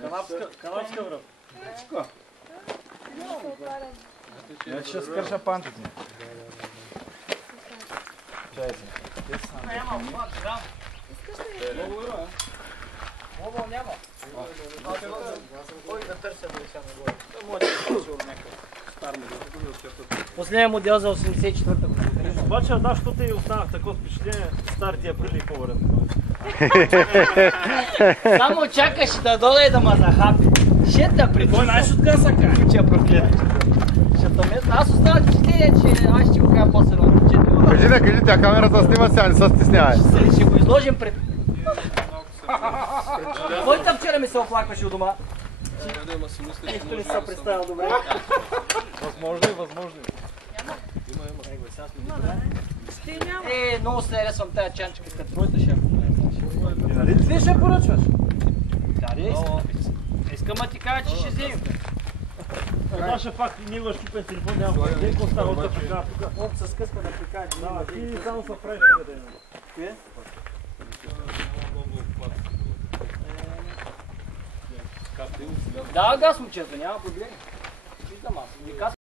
Канапска връб. Я ще скърша пантите. Чай си. Няма, да. Много няма. Кой да търся да сега нагоре? Последният модел за 84-та година. Обаче, да, защото ти останах такова впечатление, старите априли и по-вред. Само чакаш да дода и да ма захапи. Ще те причу. Кой знаеш откъде са кай? Че проклет. Аз оставам впечатление, че аз ще го кажа после на момчето. Кажи, тя камерата снима сега, не се стеснявай. Ще го изложим пред... Кой там вчера ми се оплакваше у дома? Ето не се представил добре. Възможно и възможно. Много се харесвам тая чанчка, като твоята шеф. Нали ти ще поръчваш? Искам да ти кажа, че ще вземем. Наша факт и него щупен телефон няма. Какво става от Африка тук? От с къска да прикажа. Да, ти само са правиш къде. Кое? Да, газ момчето, няма проблем. Виждам аз.